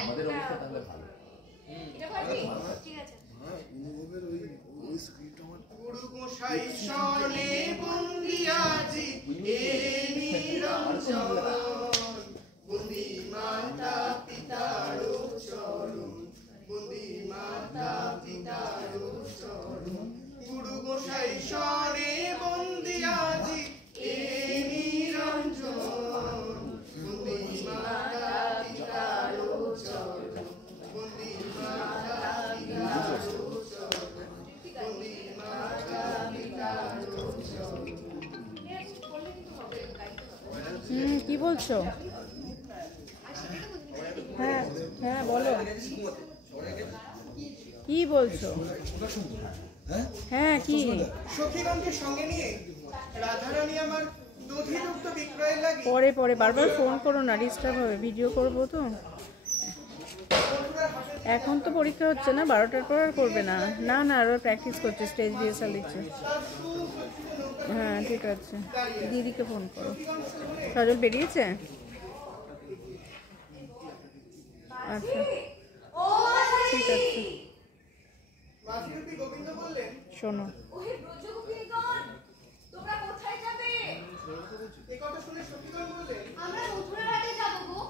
আমাদের অবস্থা তাহলে ভালো। গুরু গোসাই শনে বন্দিয়াজি এ নিরঞ্জন বন্দি মাতা পিতার চরণ বন্দি মাতা পিতার চরণ গুরু গোসাই শনে বন্দিয়াজি এ নিরঞ্জন বন্দি মাতা পিতার চরণ বন্দি মাতা পিতার কি বলছো? হ্যাঁ হ্যাঁ বলো, কি বলছো? হ্যাঁ কি? সখীগণকে সঙ্গে নিয়ে রাধারানী আমার দধিযুক্ত বিক্রয়ের লাগি পরে পরে বারবার ফোন করো না, ডিস্টার্ব হবে, ভিডিও করবো তো। এখন তো পরীক্ষা হচ্ছে না, 12টার পর আর করবে না। না না আরও প্র্যাকটিস করছে, স্টেজ রিহার্সাল দিচ্ছে। হ্যাঁ ঠিক আছে, দিদিকে ফোন করো। সজল বেরিয়েছে? আচ্ছা ঠিক আছে। শোনো আমরা মথুরাহাটে যাবো গো,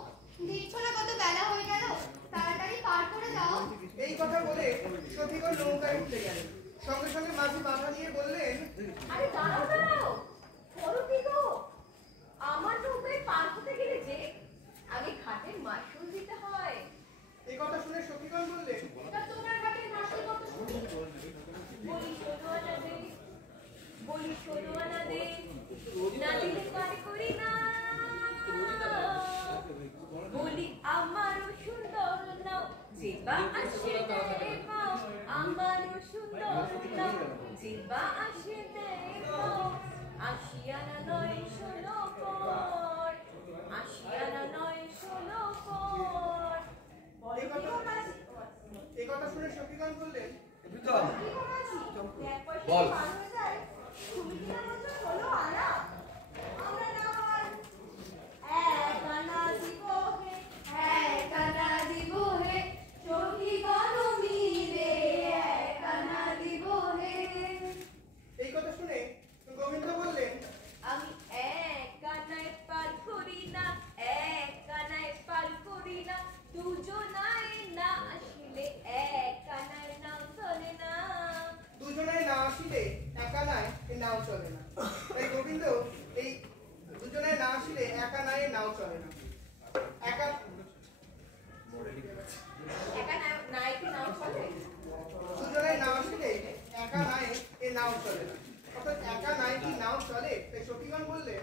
দেখছো না কত বেলা হয়ে গেল, তাড়াতাড়ি পার করে দাও। এই কথা বলে সখীগণ নৌকায় উঠে গেলেন। সঙ্গে সঙ্গে মাঝি বাধা দিয়ে বললেন, আরে দাঁড়াও দাঁড়াও, করো কি গো? আমার নৌকায় পার হতে গেলে যে আগে ঘাটের মাসুল দিতে হয়। এই কথা শুনে সখীগণ বললেন, তা তোমার ঘাটের মাসুল কত শুনি? বলি শোনো আনা দে, বলি শোনো আনা দে, না দিলে পার করি না। বলি আমারও সুন্দর নাও, যেবা আসে দেয় পাও, আমারও সুন্দর নাও, যেবা আসে দেয় পাও। আশিয়ানা নয় 16 পর, আশিয়ানা নয় 16 পর। এই কথা শুনে সখীগণ বললেন, বল। তুমি কি না বলছো 16 আনা? আমরা না হয় এক আনা দিব হে, এক আনা দিব হে, সখীগণ মিলে এক আনা দিব হে। এই কথা শুনে গোবিন্দ বললেন, আমি এক আনায় পার করি না, এক আনায় পার করি না, দুজনায় না আসলে এক আনায় নাও চলে না। দুজনায় না আসিলে একা নাই এই নাও চলে না। তাই গোবিন্দ এই দুজনায় না আসিলে একা নাই নাও চলে না। একা নাই কি নাও চলে? দুজনায় না আসিলে একা নাই এই নাও চলে না। অর্থাৎ একা নাই কি নাও চলে। তাই সখীগণ বললেন,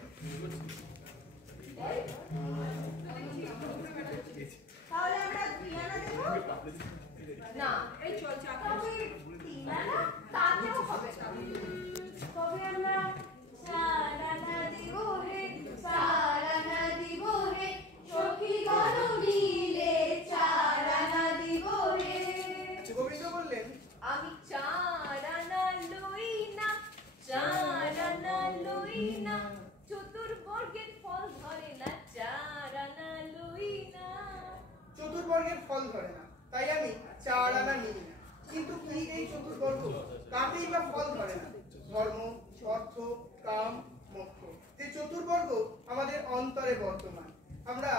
তাহলে আমরা 2 আনা দেব না, এই চল চাকা। তবে 3 আনা তাতেও হবে না। তবে আমরা 4 আনা দিব হে, 4 আনা দিব হে, সখীগণ মিলে 4 আনা দিব হে। গোবিন্দ বললেন, আমি 4 আনা লই না, 4 আনা লই না, চতুর্বর্গের ফল ধরে না, 4 আনা লই না। চতুর্বর্গের ফল ধরে না, তাই আমি 4 আনা নিই না। কিন্তু কি এই চতুর্বর্গ? কাকেই বা ফল ধরে না? ধর্ম, অর্থ, কাম, মোক্ষ, যে চতুর্বর্গ আমাদের অন্তরে বর্তমান। আমরা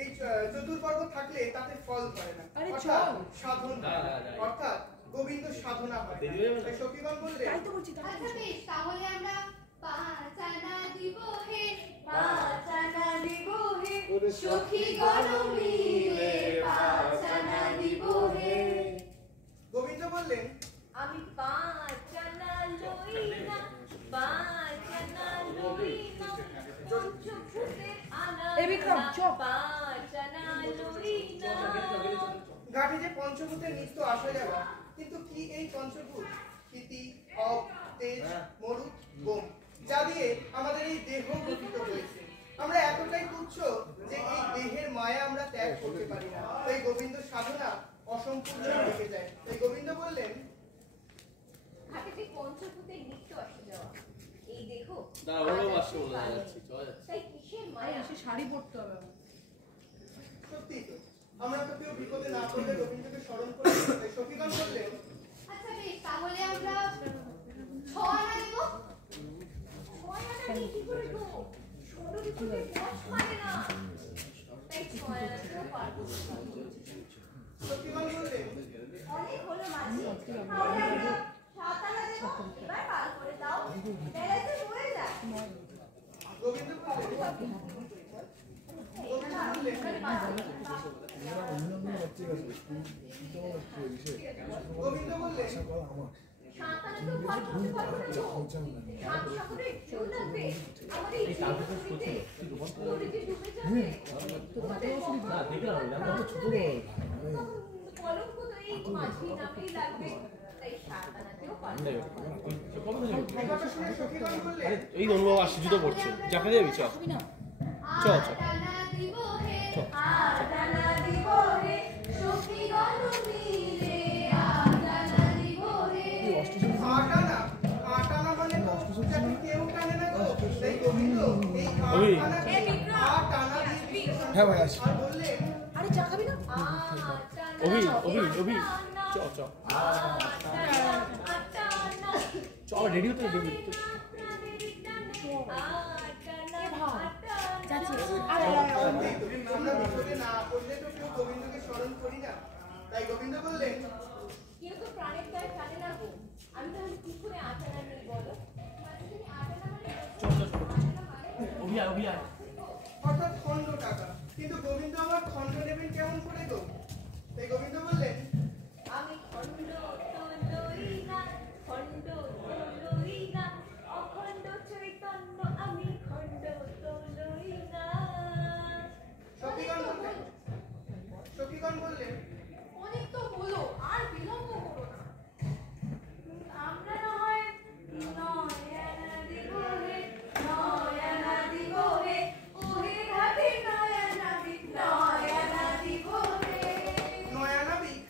এই চতুর্বর্গ থাকলে তাতে ফল ধরে না, অর্থাৎ সাধন হয় না, অর্থাৎ গোবিন্দ সাধনা হয় না। তাই সখীগণ বললেন, আচ্ছা বেশ, তাহলে আমরা 5 আনা দিব হে, 5 আনা দিব হে, সখীগণ মিলে 5 আনা দিব হে। গোবিন্দ বললেন, আমি 5 আনা লই না, 5 আনা লই না, পঞ্চভূতের আনা না, 5 আনা লই না। ঘাটে যে পঞ্চভূতের নিত্য আসা যাওয়া, কিন্তু কি এই পঞ্চভূত? ক্ষিতি, অপ, তেজ, মরুত, বোম, যা দিয়ে আমাদের এই দেহ গঠিত হয়েছে। আমরা এতটাই তুচ্ছ যে এই দেহের মায়া আমরা ত্যাগ করতে পারি না। তাই গোবিন্দ সাধনা অসম্পূর্ণ থেকে যায়। তাই গোবিন্দ বললেন, ঘাটে পঞ্চভূতের নিত্য আসা যাওয়া, এই দেখো দাঁড়া, ওরও বাক্য বলে যাচ্ছি, চলে যাচ্ছে। তাই কিসের মায়া? সে শাড়ি পরতে হবে আমার। সত্যি তো আমরা তো কেউ বিপদে না পড়লে রবীন্দ্রকে স্মরণ করে তাই সখীগণ বললেন আচ্ছা বেশ, তাহলে আমরা 6 আনা দেব। 6 আনা দিয়ে কি করে গো? ষড়ঋতুতে 10 মানে না। তাই 6 আনাতেও পারবো না। সখীগণ বললেন অনেক হলো মাঝি, তাহলে আমরা 7 আনা দেব। এবার পার করে দাও, বেলাতে মরে যায়। গোবিন্দ বললেন গোবিন্দ বললেন 7 আনাতেও পারবো না। 7 সাগরের ঢেউ লাগবে। আমার এই জীবনটিতে নদীতে ডুবে যাবে। তোমাদের কলঙ্ক তো এই মাঝি নামেই লাগবে। তাই 7 আনাতেও পারবো না। এই কথা শুনে সখীগণ বললেন এই অনুভব আসছে জুতো পড়ছে যাকে যাবি চল চল চল আটানা দিব হে, চল। আটানা দিব হে, সখীগণ মিলে আটানা দিব হে। আটানা আটানা মানে তো যাকে কেউ টানে না গো তাই গোবিন্দ এই ওই। আটানাকে আটানা দিয়ে হ্যাঁ ভাই আসি আর বললেন আরে চা খাবি না? অভি চল চল চল রেডি হতে রেডি আমরা বিপদে না পড়লে তো কেউ গোবিন্দকে স্মরণ করি না তাই গোবিন্দ বললেন কেউ তো প্রাণের দায় টানে না গো। আমি তাহলে কি করে আটানা নিই বলো? আটানা মানে অভি আয় অভি আয় অর্থাৎ খণ্ড টাকা কিন্তু গোবিন্দ আমার খণ্ড নেবেন কেমন করে গো তাই গোবিন্দ বললেন আমি খণ্ড তো লই না, খণ্ড তো লই না, অখণ্ড চৈতন্য আমি খণ্ড তো লই না। সখীগণ বললেন অনেক তো হলো, আর বিলম্ব করো না। আমরা না হয় 9 আনা দিব হে, 9 আনা দিব হে, ওহে ঘাটে 9 আনা দিব, 9 আনা দিব হে। নয়ানাবিক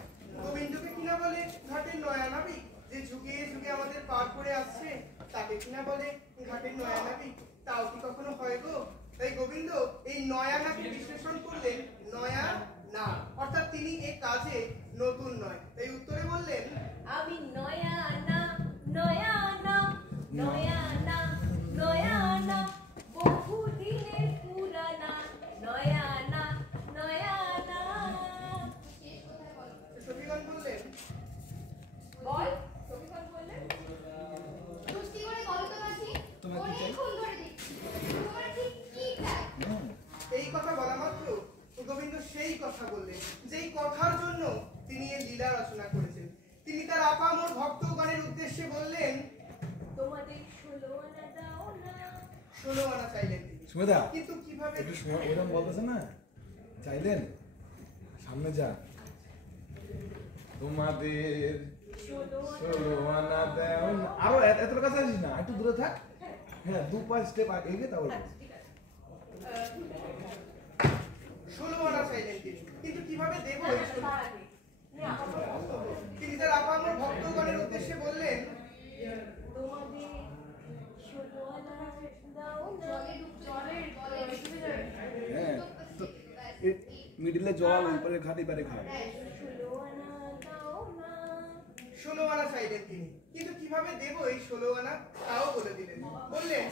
গোবিন্দকে কিনা বলে ঘাটের নয়ানাবিক যে ঝুঁকে ঝুঁকে আমাদের পার করে আসছে তাকে কিনা বলে ঘাটের নয়ানাবিক তাও কি কখনো হয় গো তাই গোবিন্দ এই নয়ানাকে বিশ্লেষণ করলেন নয়া না অর্থাৎ তিনি এই কাজে নতুন নয় তাই উত্তরে বললেন আমি নয়া আনা, নয়া আনা, নয়া আনা, নয়া আনা, বহুদিনের পুরানা, নয়া আনা, নয়া আনা। সখীগণ বললেন বল, সখীগণ বললেন দুষ্টি করে বলো তো মাঝি, অনেকক্ষণ ধরে দেখছি। তোমার ঠিক কি চাই? এই কথা বলা মাত্র গোবিন্দ সেই কথা বললেন যেই কথার জন্য তিনি এই লীলা রচনা করেছেন তিনি তার আপামর ভক্তগণের উদ্দেশ্যে বললেন তোমাদের 16 আনা দাও না। 16 আনা চাইলেন তিনি সুমেধা কিন্তু কিভাবে একটু এরকম বলতেছে না চাইলেন সামনে যা তোমাদের 16 আনা দেও না। আরো এত কাছে আসিস না একটু দূরে থাক হ্যাঁ 2-5 স্টেপ আগে গিয়ে তাহলে 16 আনা চাইলেন তিনি কিন্তু কিভাবে দেব এই 16 তিনি তার আপামর ভক্তগণের উদ্দেশ্যে বললেন তোমাদের 16 আনা দাও না। হ্যাঁ তো মিডিলে জল উপরে ঘাটি পারে খায় 16 আনা দাও না। 16 আনা চাইলেন তিনি কিন্তু কিভাবে দেব এই 16 আনা তাও বলে দিলেন বললেন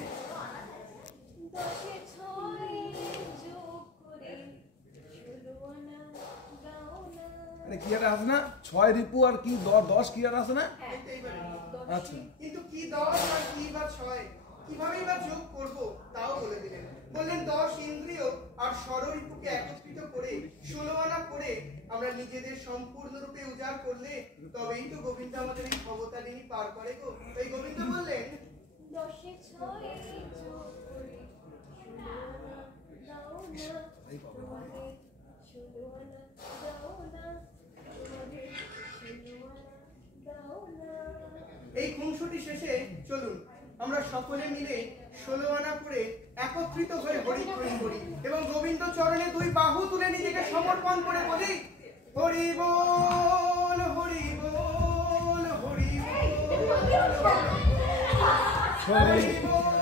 10 এ 6 যোগ করে 16 আনা দাও না। আরে কি আর আছে না 6 রিপু আর কি 10 কি আর আছে না এইবারে আচ্ছা কিন্তু কি 10 আর কি বা 6 কিভাবেই বা যোগ করব তাও বলে দিলেন বললেন 10 ইন্দ্রিয় আর ষড়রিপুকে একত্রিত করে 16 আনা করে আমরা নিজেদের সম্পূর্ণরূপে উজাড় করলে তবেই তো গোবিন্দ আমাদের এই ভবতারিণী পার করে গো তাই গোবিন্দ বললেন 10 এ 6 যোগ করে 16 আনা দাও না। তোমাদের 16 আনা দাও না। তোমাদের 16 আনা দাও না। এই খুনসুটি শেষে চলুন আমরা সকলে মিলে 16 আনা করে একত্রিত হয়ে হরিধ্বনি করি এবং গোবিন্দ চরণে 2 বাহু তুলে নিজেকে সমর্পণ করে বলি হরি বল হরি বল হরি বল হরি বল